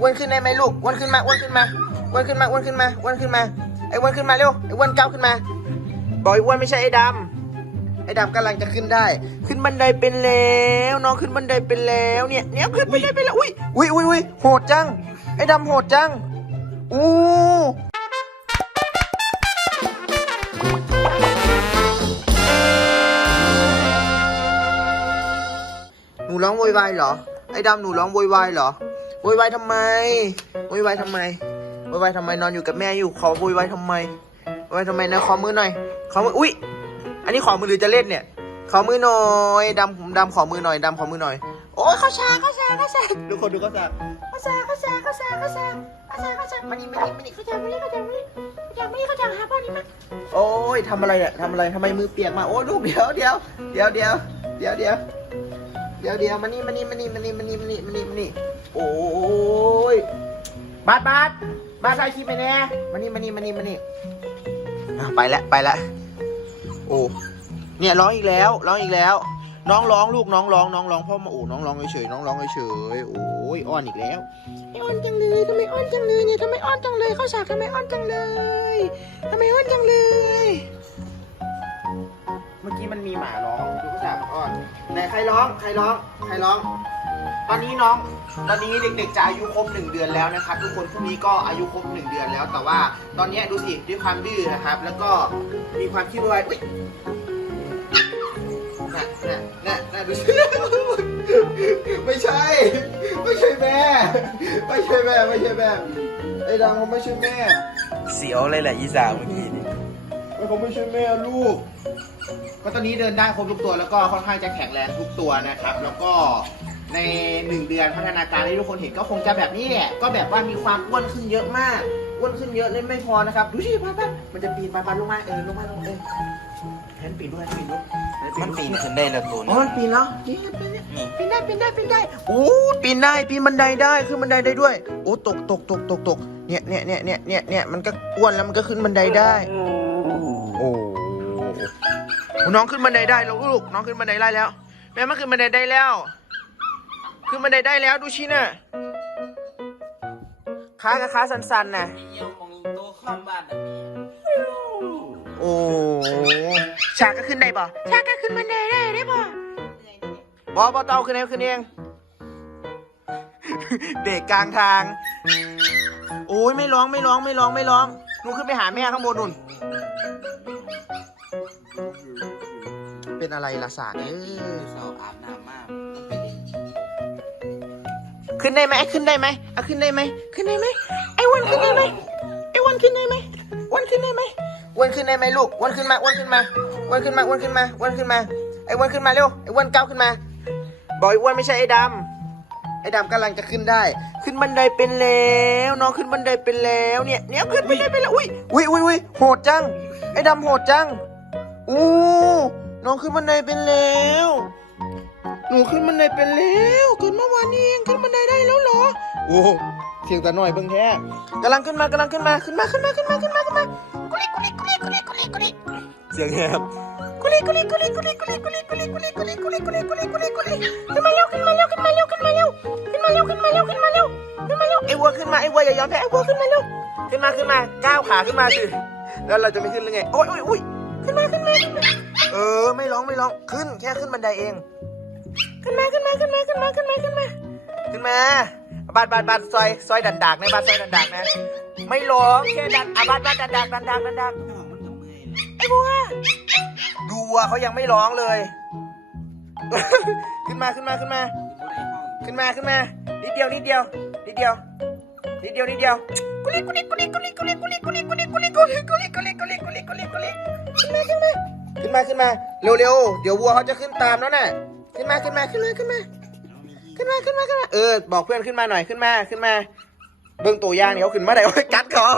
อ้วนขึ้นได้ไหมลูกอ้วนขึ้นมาอ้วนขึ้นมาอ้วนขึ้นมาอ้วนขึ้นมาอ้วนขึ้นมาไอ้อ้วนขึ้นมาเร็วไอ้อ้วนก้าวขึ้นมาบอกไอ้อ้วนไม่ใช่ไอ้ดำไอ้ดำกำลังจะขึ้นได้ ขึ้นบันไดเป็นแล้วน้องขึ้นบันไดเป็นแล้วเนี่ยเนี่ยขึ้นบันไดเป็นแล้วอุ้ยอุ้ยอุ้ยอุ้ยโหดจังไอ้ดำโหดจังอู้หนูร้องโวยวายเหรอไอ้ดำหนูร้องโวยวายเหรอ โวยวายทำไมโวยวายทำไมโวยวายทำไมนอนอยู่กับแม่อยู่ขอโวยวายทำไมโวยวายทำไมนะขอมือหน่อยขอมืออุ้ยอันนี้ขอมือหรือจะเล่นเนี่ยขอมือหน่อยดำดำขอมือหน่อยดำขอมือหน่อย โอ้ยเข้าชาเข้าชาเข้าชาทุกคนดูเข้าชาเข้าชาเข้าชาเข้าชาเข้าชาเข้าชาเข้าชามานี่มานี่มานี่เข้าชามานี่เข้าชามานี่เข้าชามานี่เข้าชาหาพ่อนี่มาโอ้ยทำอะไรเนี่ยทำอะไรทำไมมือเปียกมาโอ้ยลูกเดี๋ยวเดี๋ยวเดี๋ยวเดี๋ยวเดี๋ยวเดี๋ยวเดี๋ยวเดี๋ยวมานี่มานี่มานี่มานี่มานี่มานี่มานี่มานี่ โอ้ยบาสบาสบาสถ่ายคลิปไปแน่มานี่มานี่มานี่มานี่อะไปแล้วไปแล้วโอ้เนี่ยร้องอีกแล้วร้องอีกแล้ว น้องร้องลูกน้องร้องน้องร้องพ่อมาโอ้น้องร้องเฉยๆน้องร้องเฉยๆโอ้ยอ้อนอีกแล้วไอ้อ้อนจังเลยทำไมอ้อนจังเลยเนี่ยทำไมอ้อนจังเลยเข้าฉากทำไมอ้อนจังเลยทำไมอ้อนจังเลย เมื่อกี้มันมีหมาร้องดูเข้าฉากมันอ้อนไหนใครร้องใครร้องใครร้อง ตอนนี้น้องตอนนี้เด็กๆจะอายุครบหนึ่งเดือนแล้วนะครับ ทุกคนพรุ่งนี้ก็อายุครบหนึ่งเดือนแล้ว แต่ว่าตอนเนี้ยดูสิด้วยความดื้อนะครับ แล้วก็มีความคิดว่าอุ๊ยน่ะน่ะน่ะน่ะดูสิ ไม่ใช่ ไม่ใช่แม่ ไม่ใช่แม่ ไม่ใช่แม่ ไอ้ดังเขาไม่ใช่แม่ เสียวเลยแหละอีสาวเมื่อกี้นี่มันเขาไม่ใช่แม่ลูก ก็ตอนนี้เดินได้ครบทุกตัวแล้วก็ค่อนข้างจะแข็งแรงทุกตัวนะครับ แล้วก็ ในหนึ่งเดือนพัฒนาการที่ทุกคนเห็นก็คงจะแบบนี้แหละก็แบบว่ามีความอ้วนขึ้นเยอะมากอ้วนขึ้นเยอะเลยไม่พอนะครับดูสิพัดพัดมันจะปีนไปพัดลงมาเออลงมาลงมาเออแฮนปีนด้วยแฮนปีนด้วยแฮมันด้วยปีนขึ้นได้แล้วตัวอ๋อมันปีนแล้วนี่ปีนเนี่ยปีนได้ปีนได้ปีนได้โอ้ปีนได้ปีนบันไดได้ขึ้นบันไดได้ด้วยโอ้ตกตกตกตกตกเนี่ยเนี่ยเนี่ยเนี่ยเนี่ยเนี่ยมันก็อ้วนแล้วมันก็ขึ้นบันไดได้โอ้น้องขึ้นบันไดได้แล้วลูกน้องขึ้นบันไดได้แล้ว แม่มาขึ้นบันไดได้แล้ว ขึ้นบันไดได้แล้วดูชิน่ะขากับขาสั่นๆน่ะ เยี่ยมมองโตข้ามบ้านอะโอ้ฉากก็ขึ้นได้ป่ะฉากก็ขึ้นบันไดได้ได้ป่ะบอบอเตาขึ้นเองขึ้นเอง เด็กกลางทาง โอ้ยไม่ร้องไม่ร้องไม่ร้องไม่ร้องหนูขึ้นไปหาแม่ข้างบนนู่น เป็นอะไรล่ะสากเอ้ย เสาอาบน้ำ ขึ้นได้ไหมขึ้นได้ไหมเอาขึ้นได้ไหมขึ้นได้ไหมไอ้วันขึ้นได้ไหมไอ้วันขึ้นได้ไหมวันขึ้นได้ไหมวันขึ้นได้ไหมลูกวันขึ้นมาวันขึ้นมาวันขึ้นมาวันขึ้นมาวันขึ้นมา ไอ้วันขึ้นมาเร็วไอ้วันก้าวขึ้นมา บอกไอ้อ้วันไม่ใช่ไอ้ดำไอ้ดำกำลังจะขึ้นได้ ขึ้นบันไดเป็นแล้วน้องขึ้นบันไดเป็นแล้วเนี่ยเนี่ยขึ้นบันไดเป็นแล้วอุ้ยอุ้ยอุ้ยอุ้ยโหดจังไอ้ดำโหดจังอู้น้องขึ้นบันไดเป็นแล้ว หนูขึ้นบันไดเป็นแล้วเกิดเมื่อวานนี้เองขึ้นบันไดได้แล้วเหรอ โอ้เสียงตาหน่อยเบิ่งแท้กำลังขึ้นมากำลังขึ้นมาขึ้นมาขึ้นมาขึ้นมาขึ้นมาขึ้นมากุลิกุลิกุลิกุลิกุลิกุลิเสียงแหบกุลิกุลิกุลิกุลิกุลิกุลิกุลิกุลิกุลิกุลิกุลิกุลิกุลิกุลิขึ้นมาเร็วขึ้นมาเร็วขึ้นมาเร็วขึ้นมาเร็วขึ้นมาเร็วขึ้นมาเร็วขึ้นมาเร็วขึ้นมาเร็วไอ้วัวขึ้นมาไอ้วัวอย่ายอมแพ้ไอ้วัวขึ้นมาเร็วขึ้นมาขึ้นมาก้าวขาขึ้นมาสิแล้วเราจะไม่ขึ้นหรือไงโอ้ยโอ้ยโอ้ยขึ้นมาขึ้นมาเออไม่ร้องไม่ร้องขึ้นแค่ขึ้นบันไดเอง ขึ้นมาขึ้นมาขึ้นมาขึ้นมาขึ้นมาขึ้นมาขึ้นมาบาดบาดบาดซอยซอยดันดากนะบาดซอยดันดากนะไม่ร้องแค่ดันอะบาดบาดดันดากดันดากดันดักไอ้บัวดูวัวเขายังไม่ร้องเลย ขึ้นมาขึ้นมาขึ้นมา ขึ้นมาขึ้นมานิดเดียวนิดเดียวนิดเดียวนิดเดียวนิดเดียวกุลิกุลิกุลิกุลิกุลิกุลิกุลิกุลิกุลิกุลิกุลิกุลิกุลิกุลิกุลิกุลิขึ้นมาขึ้นมาขึ้นมาขึ้นมาเร็วเร็วเดี๋ยววัวเขาจะขึ้นตามแล้วน่ะ ขึ้นมาขึ้นมาขึ้นมาขึ้นมาขึ้นมาขึ้นมาขึ้นมาเออบอกเพื่อนขึ้นมาหน่อยขึ้นมาขึ้นมา เบื้องตัวยางเนี่ยเขาขึ้นมาได้โอ้ยกัดเขา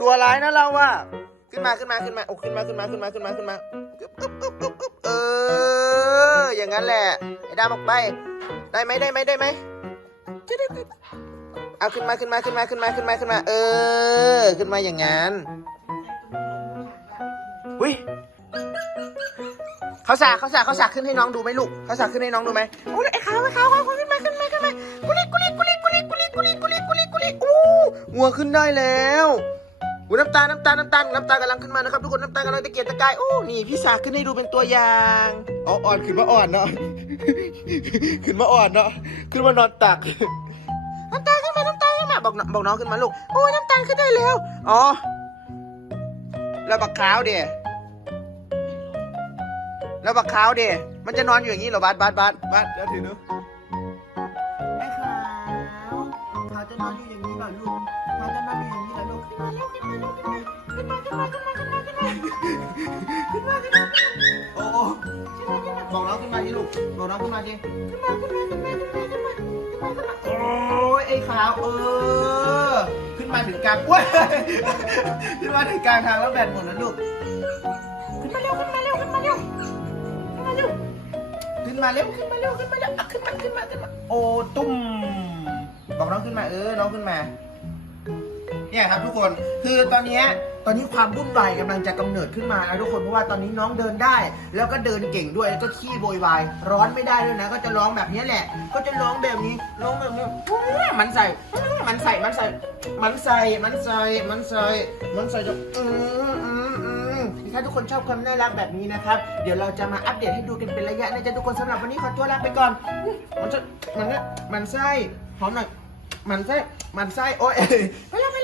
ตัวร้ายนะเราอะขึ้นมาขึ้นมาขึ้นมาโอ้ขึ้นมาขึ้นมาขึ้นมาขึ้นมาขึ้นมาเอออย่างนั้นแหละไอ้ดำออกไป ได้ไหมได้ไหมได้ไหมจะได้เอาขึ้นมาขึ้นมาขึ้นมาขึ้นมาขึ้นมาขึ้นมา เออ ขึ้นมาอย่างนั้นอุ้ย เขาสากเขาสากเขาสากขึ้นให้น้องดูไหมลูกเขาสากขึ้นให้น้องดูไหมโอ้ยไอ้ขาวไอ้ขาวขาวขึ้นมาขึ้นมาขึ้นมากุลิกุลิกุลิกุลิกุลิกุลิกุวัวขึ้นได้แล้วอู้น้ำตาลน้ำตาลน้ำตาลน้ำตาลกำลังขึ้นมานะครับทุกคนน้ำตาลกำลังตะเกียกตะกายโอ้นี่พี่สาขึ้นให้ดูเป็นตัวอย่างอ๋ออ่อนขึ้นมาอ่อนเนาะขึ้นมาอ่อนเนาะขึ้นมานอนตักน้ำตาลขึ้นมาน้ำตาลขึ้นมาบอกน้องบอกน้องขึ้นมาลูกโอ้ยน้ำตาลขึ้นได้แล้วอ๋อแล้วบักขาวเดีย แล้วบักขาวเดียมันจะนอนอยู่อย่างนี้เหรอบาสบาสบาสบาสเดี๋ยวถือดูไอ้ขาวขาวจะนอนอยู่อย่างนี้เหรอลูกขาวจะนอนอยู่อย่างนี้เหรอลูกขึ้นมาเร็วขึ้นมาเร็วขึ้นมาขึ้นมาขึ้นมาขึ้นมาขึ้นมาขึ้นมาขึ้นมาขึ้นมาโอ้โอ้ขึ้นมาขึ้นมาบอกน้องขึ้นมาดิลูกบอกน้องขึ้นมาดิขึ้นมาขึ้นมาขึ้นมาขึ้นมาขึ้นมาขึ้นมาขึ้นมาโอ้ยไอ้ขาวเออขึ้นมาถึงกลางว้ยขึ้นมาถึงกลางทางแล้วแบตหมดแล้วลูกขึ้นมาเร็วขึ้นมาเร็วขึ้นมาเร็วขึ้นมา เร็วขึ้นมาเร็วขึ้นมาเร็วขึ้นมาเร็วขึ้นมาขึ้นมาขึ้นมาโอ้ตุ้มบอกน้องขึ้นมาเออน้องขึ้นมาเนี่ยครับทุกคนคือตอนนี้ตอนนี้ความวุ่นวายกำลังจะกำเนิดขึ้นมานะทุกคนเพราะว่าตอนนี้น้องเดินได้ แล้วก็เดินเก่งด้วยแล้วก็ขี้โวยวายร้อนไม่ได้ด้วยนะ ก็จะร้องแบบนี้แหละ ก็จะร้องแบบนี้ร้องแบบนี้มันใส่มันใส่มันใส่มันใส่มันใส่มันใส่มันใส่จะอืมอืมอืม ถ้าทุกคนชอบความน่ารักแบบนี้นะครับ เดี๋ยวเราจะมาอัปเดตให้ดูกันเป็นระยะนะจ๊ะทุกคนสำหรับวันนี้ขอตัวลาไปก่อน มันจะมันเนี้ยมันไส้หอมหน่อยมันไส้มันไส้โอ้ยไปแล้วไปแล้ว